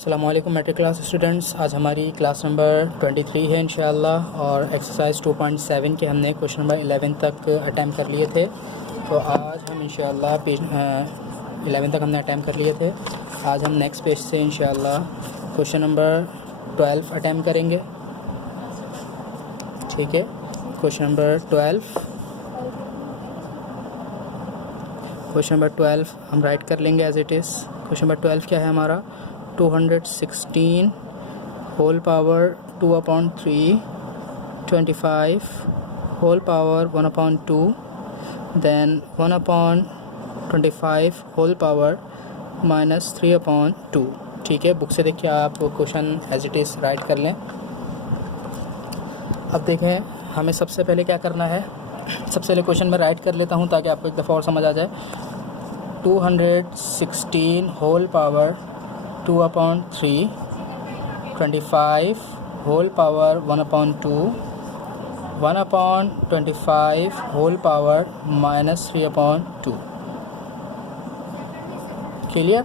अस्सलामुअलैकुम matric class students. आज हमारी क्लास नंबर 23 है इंशाअल्लाह और एक्सरसाइज 2.7 के हमने क्वेश्चन नंबर 11 तक अटैम्प्ट कर लिए थे। तो आज हम इंशाअल्लाह पेज 11 तक हमने अटैम्प्ट कर लिए थे। आज हम नेक्स्ट पेज से इंशाअल्लाह क्वेश्चन नंबर 12 अटैम्प्ट करेंगे। ठीक है, क्वेश्चन नंबर 12 हम राइट कर लेंगे as it is. Question number 12 क्या है हमारा? 216 whole power 2/3, 25 whole power 1/2, then 1/25 whole power -3/2। ठीक है, बुक से देख के आप question as it is write कर लें। अब देखें हमें सबसे पहले क्या करना है। सबसे पहले क्वेश्चन में राइट कर लेता हूँ ताकि आपको एक दफ़ा और समझ आ जाए। 216 whole power 2/3, 25 whole power 1/2, 1/25 whole power -3/2। Clear?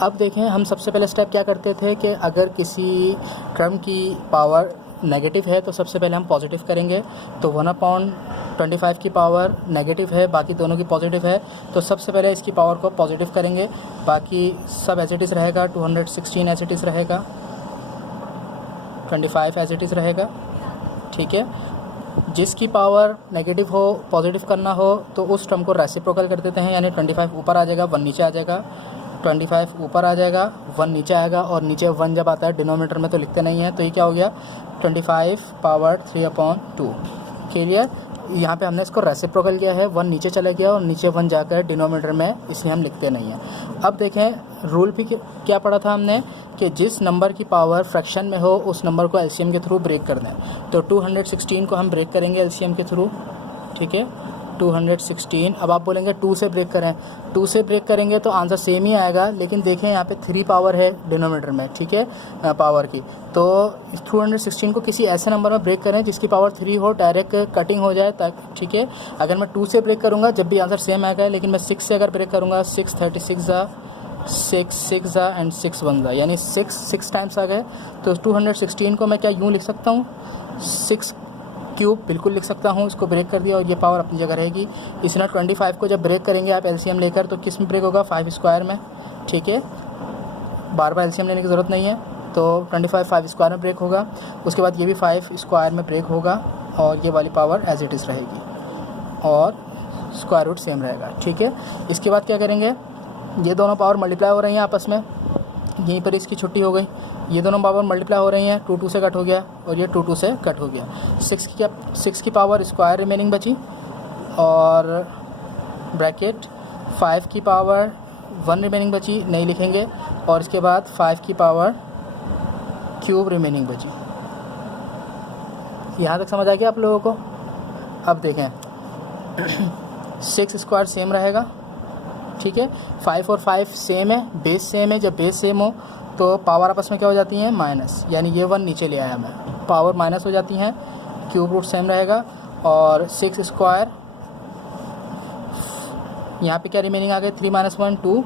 अब देखें हम सबसे पहले स्टेप क्या करते थे कि अगर किसी टर्म की पावर नेगेटिव है तो सबसे पहले हम पॉजिटिव करेंगे। तो 1/25 की पावर नेगेटिव है, बाकी दोनों की पॉजिटिव है, तो सबसे पहले इसकी पावर को पॉजिटिव करेंगे। बाकी सब एज इट इज़ रहेगा। 216 एज इट इज़ रहेगा, 25 एज इट इज़ रहेगा। ठीक है, जिसकी पावर नेगेटिव हो पॉजिटिव करना हो तो उस टर्म को रेसिप्रोकल कर देते हैं, यानी 25 ऊपर आ जाएगा, 1 नीचे आ जाएगा। 25 ऊपर आ जाएगा, 1 नीचे आएगा, और नीचे 1 जब आता है डिनोमिनेटर में तो लिखते नहीं हैं, तो ये क्या हो गया 25 पावर 3/2। क्लियर? यहाँ पे हमने इसको रेसिप्रोकल किया है, 1 नीचे चला गया और नीचे 1 जाकर डिनोमिनेटर में, इसलिए हम लिखते नहीं हैं। अब देखें रूल भी क्या पढ़ा था हमने कि जिस नंबर की पावर फ्रैक्शन में हो उस नंबर को एलसीएम के थ्रू ब्रेक कर दें। तो 216 को हम ब्रेक करेंगे एलसीएम के थ्रू। ठीक है, 216। अब आप बोलेंगे 2 से ब्रेक करें। 2 से ब्रेक करेंगे तो आंसर सेम ही आएगा, लेकिन देखें यहाँ पे 3 पावर है डिनोमिनेटर में। ठीक है, पावर की। तो 216 को किसी ऐसे नंबर में ब्रेक करें जिसकी पावर 3 हो, डायरेक्ट कटिंग हो जाए तक। ठीक है, अगर मैं 2 से ब्रेक करूँगा जब भी आंसर सेम आएगा, लेकिन मैं 6 से अगर ब्रेक करूँगा 6 36 6 एंड 6 1 यानी 6 टाइम्स आ गए। तो 216 को मैं क्या यूँ लिख सकता हूँ, 6 क्यूब बिल्कुल लिख सकता हूँ। इसको ब्रेक कर दिया और ये पावर अपनी जगह रहेगी। इसी तरह 25 को जब ब्रेक करेंगे आप एलसीएम लेकर तो किस में ब्रेक होगा, 5 स्क्वायर में। ठीक है, बार बार एलसीएम लेने की ज़रूरत नहीं है। तो 25 5 स्क्वायर में ब्रेक होगा, उसके बाद ये भी 5 स्क्वायर में ब्रेक होगा, और ये वाली पावर एज इट इज़ रहेगी और स्क्वायर रूट सेम रहेगा। ठीक है, इसके बाद क्या करेंगे, ये दोनों पावर मल्टीप्लाई हो रही हैं आपस में, यहीं पर इसकी छुट्टी हो गई। ये दोनों पावर मल्टीप्लाई हो रही हैं, 2 से कट हो गया और ये 2 से कट हो गया। 6 की पावर स्क्वायर रिमेनिंग बची, और ब्रैकेट 5 की पावर 1 रिमेनिंग बची, नहीं लिखेंगे, और इसके बाद 5 की पावर क्यूब रिमेनिंग बची। यहाँ तक समझ आ गया आप लोगों को? अब देखें 6 स्क्वायर सेम रहेगा। ठीक है, 5 और 5 सेम है, बेस सेम है। जब बेस सेम हो तो पावर आपस में क्या हो जाती हैं, माइनस, यानी ये 1 नीचे ले आया मैं, पावर माइनस हो जाती हैं। क्यूब रूट सेम रहेगा, और 6 स्क्वायर, यहाँ पे क्या रिमेनिंग आ गए, 3 - 1 2।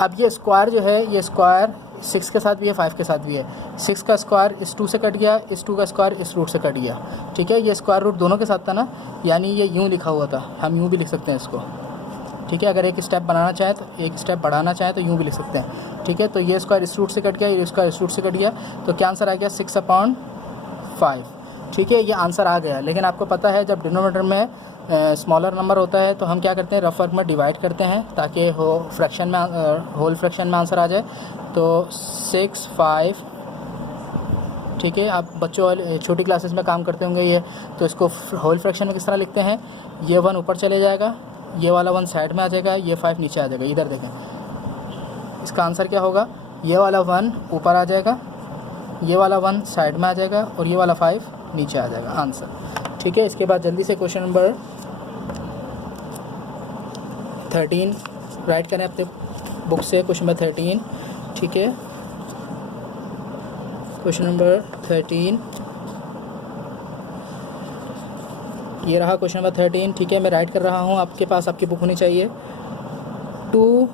अब ये स्क्वायर जो है, ये स्क्वायर 6 के साथ भी है, 5 के साथ भी है। 6 का स्क्वायर इस 2 से कट गया, इस 2 का स्क्वायर इस रूट से कट गया। ठीक है, ये स्क्वायर रूट दोनों के साथ था ना, यानी ये यूँ लिखा हुआ था, हम यूँ भी लिख सकते हैं इसको। ठीक है, अगर एक स्टेप बनाना चाहें तो, एक स्टेप बढ़ाना चाहें तो यूँ भी लिख सकते हैं। ठीक है, तो ये स्क्वायर इस रूट से कट गया, ये स्क्वायर इस रूट से कट गया, तो क्या आंसर आ गया, 6/5। ठीक है, ये आंसर आ गया। लेकिन आपको पता है जब डिनोमिनेटर में स्मॉलर नंबर होता है तो हम क्या करते हैं, रफ वर्क में डिवाइड करते हैं ताकि होल फ्रैक्शन में आंसर आ जाए। तो 6 5। ठीक है, आप बच्चों छोटी क्लासेस में काम करते होंगे ये, तो इसको होल फ्रैक्शन में किस तरह लिखते हैं, ये 1 ऊपर चले जाएगा, ये वाला 1 साइड में आ जाएगा, ये 5 नीचे आ जाएगा। इधर देखें, इसका आंसर क्या होगा, ये वाला 1 ऊपर आ जाएगा, ये वाला 1 साइड में आ जाएगा, और ये वाला 5 नीचे आ जाएगा आंसर। ठीक है, इसके बाद जल्दी से क्वेश्चन नंबर 13 राइट करें अपने बुक से। Question number 13। ठीक है, क्वेश्चन नंबर 13 ये रहा क्वेश्चन नंबर 13। ठीक है, मैं राइट कर रहा हूँ, आपके पास आपकी बुक होनी चाहिए। 2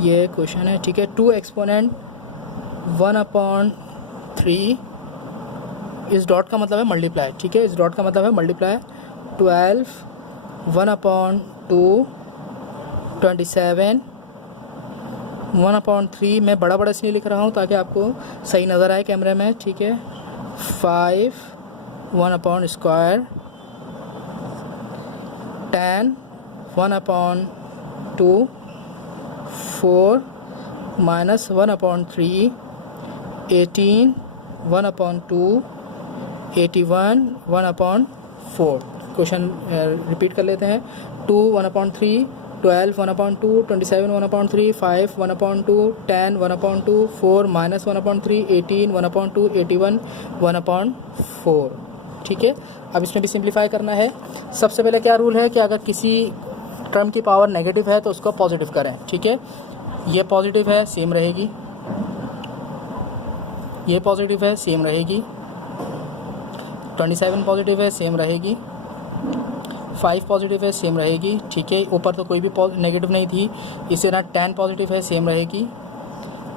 ये क्वेश्चन है, ठीक है। 2 एक्सपोनेंट 1/3, इस डॉट का मतलब है मल्टीप्लाई, ठीक है, इस डॉट का मतलब है मल्टीप्लाई। 12 1/2 27 1/3, मैं बड़ा बड़ा इसलिए लिख रहा हूँ ताकि आपको सही नज़र आए कैमरे में, ठीक है। 5 1/2 10 1/2 4 minus 1/3 18 1/2 81 1/4। क्वेश्चन रिपीट कर लेते हैं। 2 1/3 12 1/2 27 1/3 5 1/2 10 1/2 4 minus 1/3 18 1/2 81 1/4, ठीक है। अब इसमें भी सिंप्लीफाई करना है। सबसे पहले क्या रूल है कि अगर किसी टर्म की पावर नेगेटिव है तो उसको पॉजिटिव करें, ठीक है। ये पॉजिटिव है, सेम रहेगी, ये पॉजिटिव है, सेम रहेगी, 27 पॉजिटिव है, सेम रहेगी, 5 पॉजिटिव है, सेम रहेगी, ठीक है। ऊपर तो कोई भी नेगेटिव नहीं थी, इसी तरह 10 पॉजिटिव है, सेम रहेगी,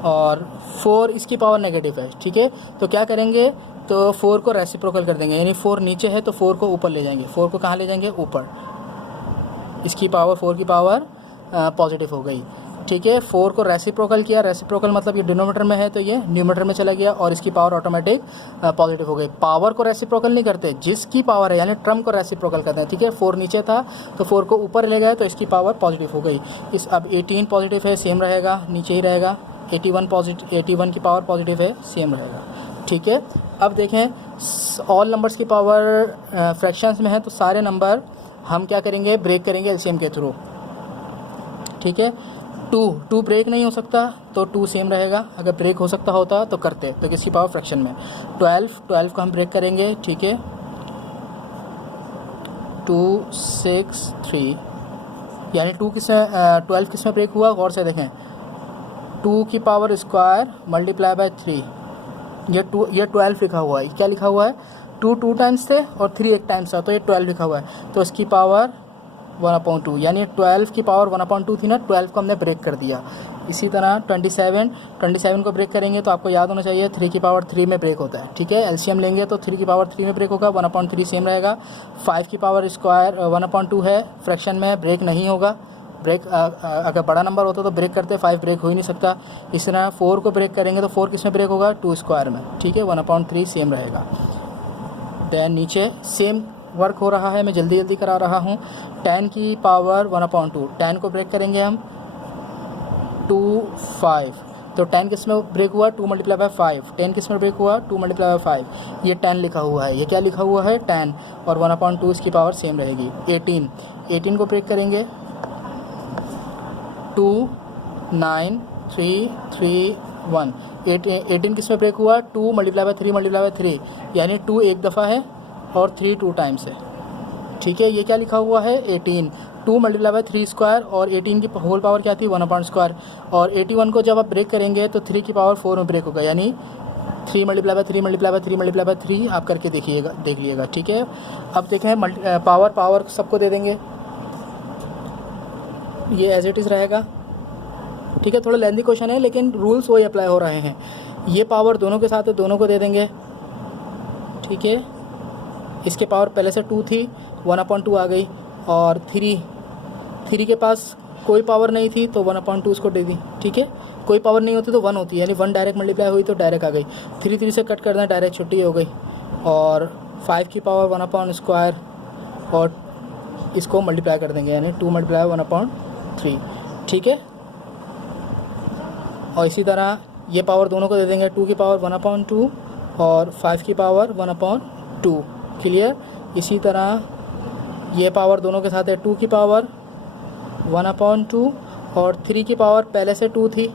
और 4 इसकी पावर नेगेटिव है, ठीक है। तो क्या करेंगे, तो 4 को रेसिप्रोकल कर देंगे, यानी 4 नीचे है तो 4 को ऊपर ले जाएंगे। 4 को कहाँ ले जाएंगे, ऊपर। इसकी पावर 4 की पावर पॉजिटिव हो गई, ठीक है। 4 को रेसिप्रोकल किया, रेसिप्रोकल मतलब ये डिनोमिनेटर में है तो ये न्यूमरेटर में चला गया और इसकी पावर ऑटोमेटिक पॉजिटिव हो गई। पावर को रेसिप्रोकल नहीं करते, जिसकी पावर है यानी टर्म को रेसिप्रोकल करते हैं, ठीक है। 4 नीचे था तो 4 को ऊपर ले गए तो इसकी पावर पॉजिटिव हो गई। इस अब 18 पॉजिटिव है, सेम रहेगा, नीचे ही रहेगा। 81 की पावर पॉजिटिव है, सेम रहेगा, ठीक है। अब देखें ऑल नंबर्स की पावर फ्रैक्शंस में है तो सारे नंबर हम क्या करेंगे, ब्रेक करेंगे एलसीएम के थ्रू, ठीक है। 2 ब्रेक नहीं हो सकता तो 2 सेम रहेगा, अगर ब्रेक हो सकता होता तो करते, तो किसकी पावर फ्रैक्शन में। 12 को हम ब्रेक करेंगे, ठीक है। 2 6 3, यानी 12 किस में ब्रेक हुआ, गौर से देखें। 2 की पावर स्क्वायर मल्टीप्लाई बाय 3, ये 12 लिखा हुआ है। क्या लिखा हुआ है, 2 टाइम्स थे और 3 एक टाइम्स था, तो ये 12 लिखा हुआ है। तो इसकी पावर 1/2, यानी 12 की पावर 1/2 थी ना, 12 को हमने ब्रेक कर दिया। इसी तरह 27 को ब्रेक करेंगे तो आपको याद होना चाहिए 3 की पावर 3 में ब्रेक होता है, ठीक है। एलसीएम लेंगे तो 3 की पावर 3 में ब्रेक होगा, 1/3 सेम रहेगा। 5 की पावर स्क्वायर 1/2 है, फ्रैक्शन में ब्रेक नहीं होगा। ब्रेक अगर बड़ा नंबर होता तो ब्रेक करते, 5 ब्रेक हो ही नहीं सकता। इस तरह 4 को ब्रेक करेंगे तो 4 किस में ब्रेक होगा, 2 स्क्वायर में, ठीक है। 1/3 सेम रहेगा। देन नीचे सेम वर्क हो रहा है, मैं जल्दी करा रहा हूँ। 10 की पावर 1/2, 10 को ब्रेक करेंगे हम, 2 5, तो 10 किस में ब्रेक हुआ, 2 मल्टीप्लाई बाय 5। 10 किस में ब्रेक हुआ, 2 मल्टीप्लाई बाय 5। ये 10 लिखा हुआ है, ये क्या लिखा हुआ है, 10, और 1/2 इसकी पावर सेम रहेगी। 18 को ब्रेक करेंगे, 2 9 3 3 1। 18 किस में ब्रेक हुआ, 2 मल्टीप्लाई बाय 3, यानी 2 एक दफ़ा है और 3 2 टाइम्स है, ठीक है। ये क्या लिखा हुआ है, 18। 2 मल्टीप्लाई बाय 3 स्क्वायर, और 18 की होल पावर क्या थी, 1/2। और 81 को जब आप ब्रेक करेंगे तो 3 की पावर 4 में ब्रेक होगा, यानी 3 मल्टीप्लाई बाय 3 आप करके देख लीजिएगा, ठीक है। अब देखें पावर सबको दे देंगे, ये एज इट इज़ रहेगा, ठीक है। थोड़ा लेंथी क्वेश्चन है लेकिन रूल्स वही अप्लाई हो रहे हैं। ये पावर दोनों के साथ है, दोनों को दे देंगे, ठीक है। इसके पावर पहले से 2 थी, 1/2 आ गई, और 3 के पास कोई पावर नहीं थी तो 1/2 उसको दे दी, ठीक है। कोई पावर नहीं होती तो 1 होती है, यानी 1 डायरेक्ट मल्टीप्लाई हुई तो डायरेक्ट आ गई। 3 से कट कर दें, डायरेक्ट छुट्टी हो गई। और 5 की पावर 1/2 और इसको मल्टीप्लाई कर देंगे, यानी 2 मल्टीप्लाई 1/3, ठीक है। और इसी तरह ये पावर दोनों को दे देंगे, 2 की पावर 1/2 और 5 की पावर 1/2, क्लियर। इसी तरह ये पावर दोनों के साथ है, 2 की पावर 1/2 और 3 की पावर पहले से 2 थी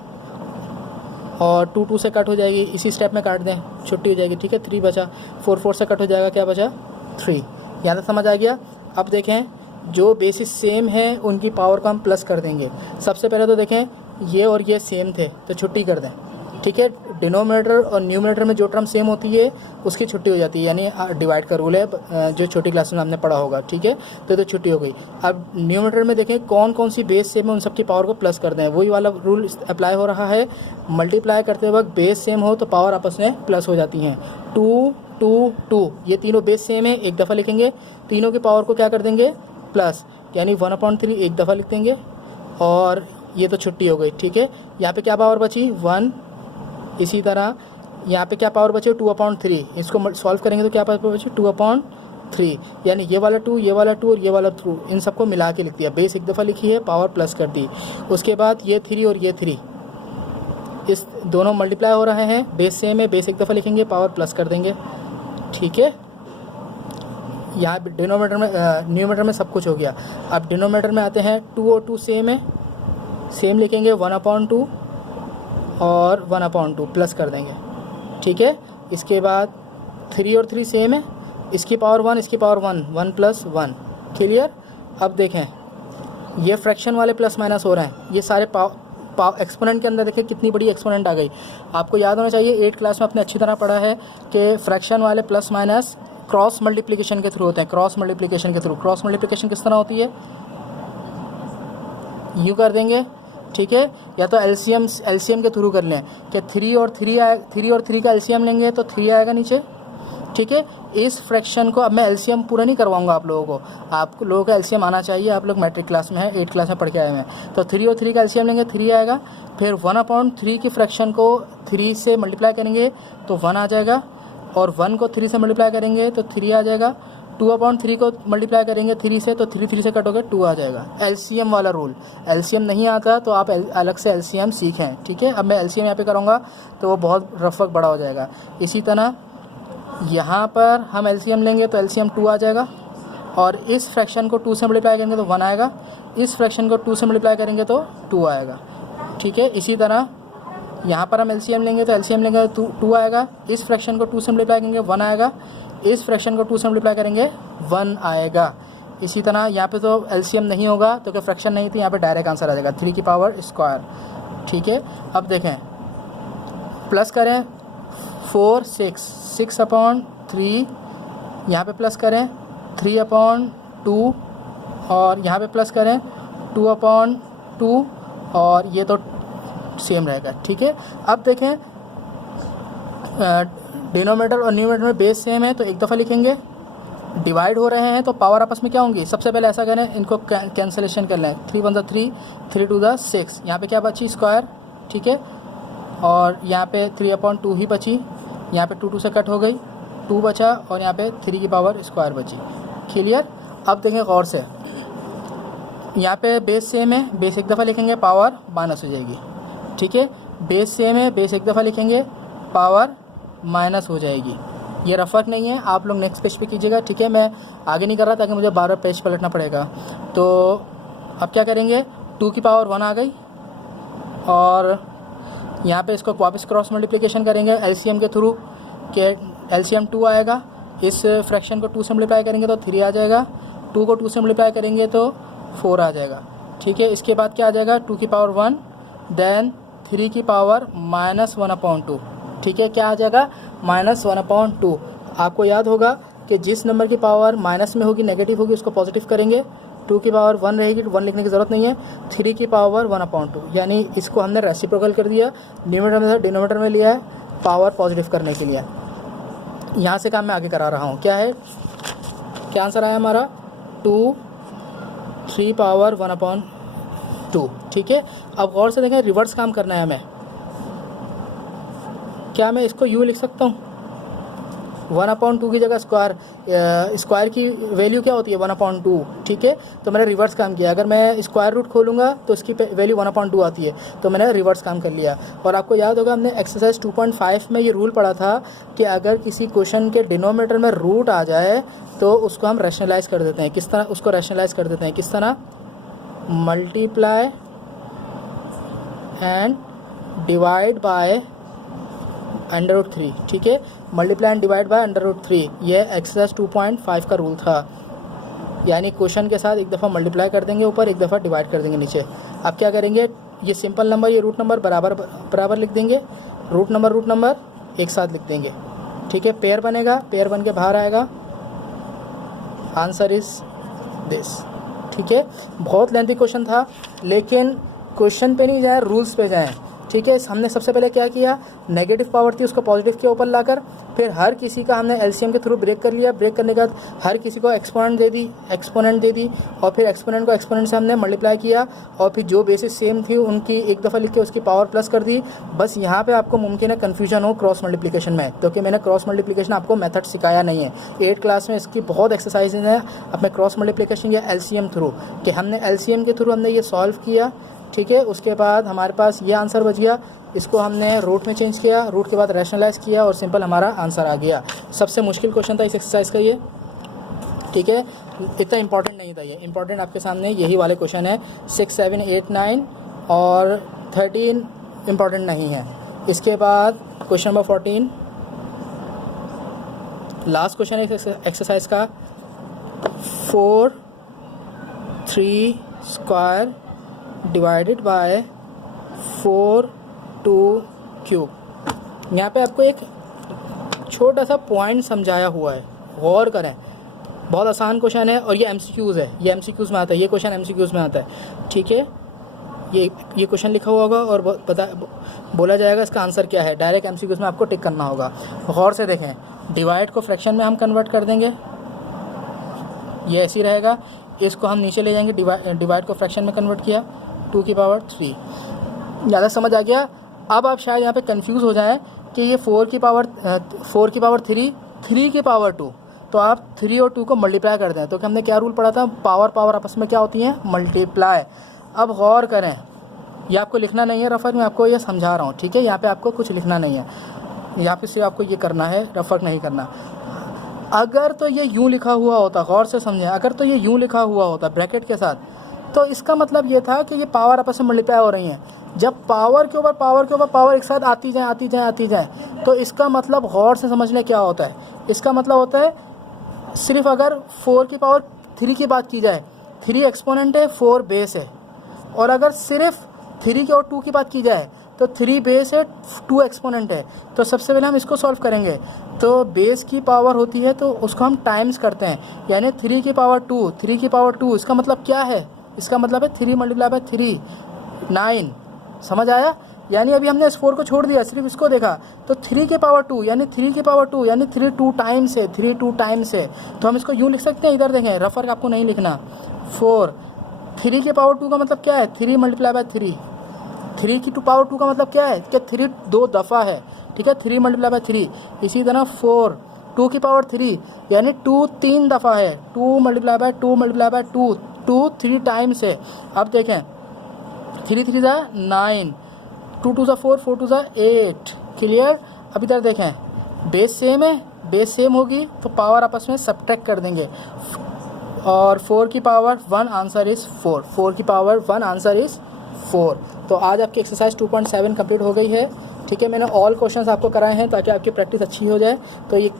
और 2 से कट हो जाएगी, इसी स्टेप में काट दें, छुट्टी हो जाएगी, ठीक है। 3 बचा, 4 से कट हो जाएगा, क्या बचा, 3। यहाँ तक समझ आ गया। अब देखें जो बेसिस सेम है उनकी पावर को हम प्लस कर देंगे। सबसे पहले तो देखें ये और ये सेम थे तो छुट्टी कर दें, ठीक है। डिनोमिनेटर और न्यूमिनेटर में जो टर्म सेम होती है उसकी छुट्टी हो जाती है, यानी डिवाइड का रूल है जो छोटी क्लास में हमने पढ़ा होगा, ठीक है। तो छुट्टी हो गई। अब न्यूमिनेटर में देखें कौन कौन सी बेस सेम है उन सबकी पावर को प्लस कर दें, वही वाला रूल अप्लाई हो रहा है। मल्टीप्लाई करते वक्त बेस सेम हो तो पावर आपस में प्लस हो जाती हैं। 2 2 2 ये तीनों बेस सेम है, एक दफ़ा लिखेंगे, तीनों की पावर को क्या कर देंगे प्लस, यानी 1/3 एक दफ़ा लिख देंगे और ये तो छुट्टी हो गई, ठीक है। यहाँ पे क्या पावर बची 1, इसी तरह यहाँ पे क्या पावर बचे 2/3, इसको सॉल्व करेंगे तो क्या पावर बची 2/3, यानी ये वाला 2 ये वाला 2 और ये वाला 2 इन सबको मिला के लिख दिया। बेस एक दफ़ा लिखी है, पावर प्लस कर दी। उसके बाद ये 3 और ये 3 इस दोनों मल्टीप्लाई हो रहे हैं, बेस सेम है, बेस एक दफ़ा लिखेंगे, पावर प्लस कर देंगे, ठीक है। यहाँ डिनोमिनेटर में न्यूमिनेटर में सब कुछ हो गया। अब डिनोमिनेटर में आते हैं, 2 और 2 सेम है, सेम लिखेंगे 1/2 और 1/2 प्लस कर देंगे, ठीक है। इसके बाद 3 और 3 सेम है, इसकी पावर 1 इसकी पावर 1, 1 + 1, क्लियर। अब देखें ये फ्रैक्शन वाले प्लस माइनस हो रहे हैं, ये सारे एक्सपोनेंट के अंदर देखें कितनी बड़ी एक्सपोनेंट आ गई। आपको याद होना चाहिए 8 क्लास में आपने अच्छी तरह पढ़ा है कि फ्रैक्शन वाले प्लस माइनस क्रॉस मल्टीप्लिकेशन के थ्रू होते हैं। क्रॉस मल्टीप्लिकेशन के थ्रू, क्रॉस मल्टीप्लिकेशन किस तरह होती है, यूँ कर देंगे, ठीक है। या तो एलसीएम के थ्रू कर लें कि 3 और 3 का एलसीएम लेंगे तो 3 आएगा नीचे, ठीक है। इस फ्रैक्शन को अब मैं एलसीएम पूरा नहीं करवाऊंगा आप लोगों को, आप लोगों का एलसीएम आना चाहिए, आप लोग मैट्रिक क्लास में हैं, 8 क्लास में पढ़ के आए हुए हैं। तो 3 और 3 का एलसीएम लेंगे 3 आएगा, फिर 1/3 की फ्रैक्शन को 3 से मल्टीप्लाई करेंगे तो 1 आ जाएगा, और 1 को 3 से मल्टीप्लाई करेंगे तो 3 आ जाएगा। 2/3 को मल्टीप्लाई करेंगे 3 से तो 3 से कट होकर 2 आ जाएगा। एलसीएम वाला रूल, एलसीएम नहीं आता तो आप अलग से एलसीएम सीखें, ठीक है। अब मैं एलसीएम यहाँ पे करूँगा तो वो बहुत रफ वक्त बड़ा हो जाएगा। इसी तरह यहाँ पर हम एलसीएम लेंगे तो एलसीएम 2 आ जाएगा, और इस फ्रैक्शन को 2 से मल्टीप्लाई करेंगे तो 1 आएगा, इस फ्रैक्शन को 2 से मल्टीप्लाई करेंगे तो 2 आएगा, ठीक है। इसी तरह यहाँ पर हम एलसीएम लेंगे तो एलसीएम लेंगे तो 2 आएगा, इस फ्रैक्शन को 2 से मल्टीप्लाई करेंगे 1 आएगा, इस फ्रैक्शन को 2 से मल्टीप्लाई करेंगे 1 आएगा। इसी तरह यहाँ पे तो एलसीएम नहीं होगा तो क्या फ्रैक्शन नहीं थी, यहाँ पे डायरेक्ट आंसर आ जाएगा 3 की पावर स्क्वायर, ठीक है। अब देखें प्लस करें 4 6/3, यहाँ पे प्लस करें 3/2 और यहाँ पे प्लस करें 2/2 और ये तो सेम रहेगा, ठीक है। अब देखें डिनोमिनेटर और न्यूमिनेटर में बेस सेम है तो एक दफ़ा लिखेंगे, डिवाइड हो रहे हैं तो पावर आपस में क्या होंगी, सबसे पहले ऐसा करें इनको कैंसलेशन कर लें, 3 × 3 3 × 6, यहाँ पे क्या बची स्क्वायर, ठीक है, और यहाँ पे 3/2 ही बची, यहाँ पे 2 से कट हो गई, 2 बचा और यहाँ पे 3 की पावर स्क्वायर बची, क्लियर। अब देखें गौर से, यहाँ पे बेस सेम है, बेस एक दफ़ा लिखेंगे पावर माइनस हो जाएगी, ठीक है। बेस सेम है, बेस एक दफ़ा लिखेंगे पावर माइनस हो जाएगी। ये रफ वर्क नहीं है, आप लोग नेक्स्ट पेज पे कीजिएगा, ठीक है। मैं आगे नहीं कर रहा ताकि मुझे बार बार पेज पलटना पड़ेगा। तो अब क्या करेंगे, 2 की पावर 1 आ गई और यहाँ पे इसको वापस क्रॉस मल्टीप्लिकेशन करेंगे एलसीएम के थ्रू, कि एलसीएम 2 आएगा, इस फ्रैक्शन को 2 से मल्टीप्लाई करेंगे तो 3 आ जाएगा, 2 को 2 से मल्टीप्लाई करेंगे तो 4 आ जाएगा, ठीक है। इसके बाद क्या आ जाएगा 2 की पावर 1 देन 3 की पावर -1/2, ठीक है। क्या आ जाएगा -1/2। आपको याद होगा कि जिस नंबर की पावर माइनस में होगी, नेगेटिव होगी, उसको पॉजिटिव करेंगे। 2 की पावर 1 रहेगी, 1 लिखने की ज़रूरत नहीं है। 3 की पावर 1/2, यानी इसको हमने रेसिप्रोकल कर दिया, न्यूमरेटर में से डिनोमिनेटर में लिया है पावर पॉजिटिव करने के लिए। यहाँ से काम मैं आगे करा रहा हूँ, क्या है, क्या आंसर आया हमारा 2 3 पावर 1/2, ठीक है। अब गौर से देखें, रिवर्स काम करना है हमें। क्या मैं इसको यूँ लिख सकता हूँ, 1/2 की जगह स्क्वायर की वैल्यू क्या होती है 1/2, ठीक है। तो मैंने रिवर्स काम किया, अगर मैं स्क्वायर रूट खोलूँगा तो इसकी वैल्यू 1/2 आती है, तो मैंने रिवर्स काम कर लिया। और आपको याद होगा हमने एक्सरसाइज 2.5 में ये रूल पढ़ा था कि अगर किसी क्वेश्चन के डिनोमिनेटर में रूट आ जाए तो उसको हम रैशनलाइज कर देते हैं। किस तरह उसको रैशनलाइज कर देते हैं, किस तरह, मल्टीप्लाई एंड डिवाइड बाय √3, ठीक है। मल्टीप्लाई एंड डिवाइड बाय √3, ये एक्सरसाइज 2.5 का रूल था। यानी क्वेश्चन के साथ एक दफ़ा मल्टीप्लाई कर देंगे ऊपर, एक दफ़ा डिवाइड कर देंगे नीचे। अब क्या करेंगे, ये सिंपल नंबर, ये रूट नंबर बराबर लिख देंगे, रूट नंबर एक साथ लिख देंगे, ठीक है। पेयर बनेगा, पेयर बन के बाहर आएगा, आंसर इज दिस, ठीक है। बहुत लेंथी क्वेश्चन था, लेकिन क्वेश्चन पे नहीं जाए, रूल्स पे जाएं, ठीक है। हमने सबसे पहले क्या किया, नेगेटिव पावर थी उसको पॉजिटिव के ऊपर लाकर, फिर हर किसी का हमने एलसीएम के थ्रू ब्रेक कर लिया। ब्रेक करने के बाद हर किसी को एक्सपोनेंट दे दी और फिर एक्सपोनेंट को एक्सपोनेंट से हमने मल्टीप्लाई किया और फिर जो बेसिस सेम थी उनकी एक दफ़ा लिख के उसकी पावर प्लस कर दी। बस यहाँ पे आपको मुमकिन है कन्फ्यूजन हो क्रॉस मल्टीप्लिकेशन में, क्योंकि मैंने क्रॉस मल्टीप्लिकेशन आपको मेथड सिखाया नहीं है। 8th क्लास में इसकी बहुत एक्सरसाइजेज हैं अपने क्रॉस मल्टीप्लिकेशन या एलसीएम थ्रू, कि हमने एलसीएम के थ्रू हमने ये सॉल्व किया, ठीक है। उसके बाद हमारे पास ये आंसर बच गया, इसको हमने रूट में चेंज किया, रूट के बाद रैशनलाइज किया और सिंपल हमारा आंसर आ गया। सबसे मुश्किल क्वेश्चन था इस एक्सरसाइज का ये, ठीक है। इतना इंपॉर्टेंट नहीं था ये, इंपॉर्टेंट आपके सामने यही वाले क्वेश्चन है। 6, 7, 8, 9 और 13 इंपॉर्टेंट नहीं है। इसके बाद क्वेश्चन नंबर 14, लास्ट क्वेश्चन है एक्सरसाइज का, 4 3 स्क्वायर डिवाइडेड बाय 4 2 क्यूब। यहाँ पे आपको एक छोटा सा पॉइंट समझाया हुआ है, गौर करें। बहुत आसान क्वेश्चन है और ये एमसीक्यूज़ है, ये एमसीक्यूज़ में आता है, ये क्वेश्चन एमसीक्यूज़ में आता है, ठीक है। ये क्वेश्चन लिखा हुआ होगा और बोला जाएगा इसका आंसर क्या है। डायरेक्ट एमसीक्यूज़ में आपको टिक करना होगा। गौर से देखें, डिवाइड को फ्रैक्शन में हम कन्वर्ट कर देंगे, ये ऐसे ही रहेगा। इसको हम नीचे ले जाएंगे, डिवाइड को फ्रैक्शन में कन्वर्ट किया, 2 की पावर 3। ज़्यादा समझ आ गया। अब आप शायद यहाँ पे कंफ्यूज हो जाएं कि ये 4 की पावर 3, 3 की पावर 2, तो आप 3 और 2 को मल्टीप्लाई कर दें। तो कि हमने क्या रूल पढ़ा था, पावर आपस में क्या होती हैं, मल्टीप्लाई। अब गौर करें, ये आपको लिखना नहीं है रफर, मैं आपको ये समझा रहा हूँ, ठीक है। यहाँ पे आपको कुछ लिखना नहीं है, यहाँ पे सिर्फ आपको ये करना है, रफर नहीं करना। अगर तो ये यूँ लिखा हुआ होता, गौर से समझें, अगर तो ये यूँ लिखा हुआ होता ब्रैकेट के साथ, तो इसका मतलब ये था कि ये पावर आपस में मल्टीप्लाई हो रही हैं। जब पावर के ऊपर पावर एक साथ आती जाए, तो इसका मतलब गौर से समझ लें क्या होता है। इसका मतलब होता है, सिर्फ अगर 4 की पावर 3 की बात की जाए, 3 एक्सपोनेंट है, 4 बेस है। और अगर सिर्फ 3 की और 2 की बात की जाए तो 3 बेस है, 2 एक्सपोनेंट है। तो सबसे पहले हम इसको सॉल्व करेंगे। तो बेस की पावर होती है तो उसको हम टाइम्स करते हैं, यानी 3 की पावर 2, इसका मतलब क्या है, इसका मतलब है 3 मल्टीप्लाई बाय 3, 9। समझ आया। यानी अभी हमने इस 4 को छोड़ दिया, सिर्फ इसको देखा, तो 3 की पावर 2 यानी 3 की पावर 2 यानी 3 2 टाइम्स है, 3 2 टाइम्स है। तो हम इसको यूँ लिख सकते हैं, इधर देखें, रफर आपको नहीं लिखना। 4 3 की पावर 2 का मतलब क्या है, 3 मल्टीप्लाई बाय 3। 3 की पावर 2 का मतलब क्या है कि 3 2 दफ़ा है, ठीक है, 3 मल्टीप्लाई बाय 3। इसी तरह 4 2 की पावर 3 यानी 2 3 दफ़ा है, 2 मल्टीप्लाई बाय 2, 2 3 टाइम्स है। अब देखें, 3 3 ज़ा 9, 2 2 ज़ा 4, 4 2 ज़ा 8। क्लियर। अब इधर देखें, बेस सेम है, बेस सेम होगी तो पावर आपस में सब्ट्रैक्ट कर देंगे, और 4 की पावर 1 आंसर इज़ 4, 4 की पावर 1 आंसर इज़ 4। तो आज आपकी एक्सरसाइज 2.7 कंप्लीट हो गई है, ठीक है। मैंने ऑल क्वेश्चंस आपको कराए हैं ताकि आपकी प्रैक्टिस अच्छी हो जाए। तो ये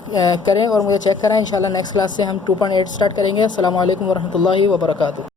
करें और मुझे चेक कराएं। इंशाल्लाह नेक्स्ट क्लास से हम 2.8 स्टार्ट करेंगे। अस्सलाम वालेकुम वरहमतुल्लाहि वबरकातुहू।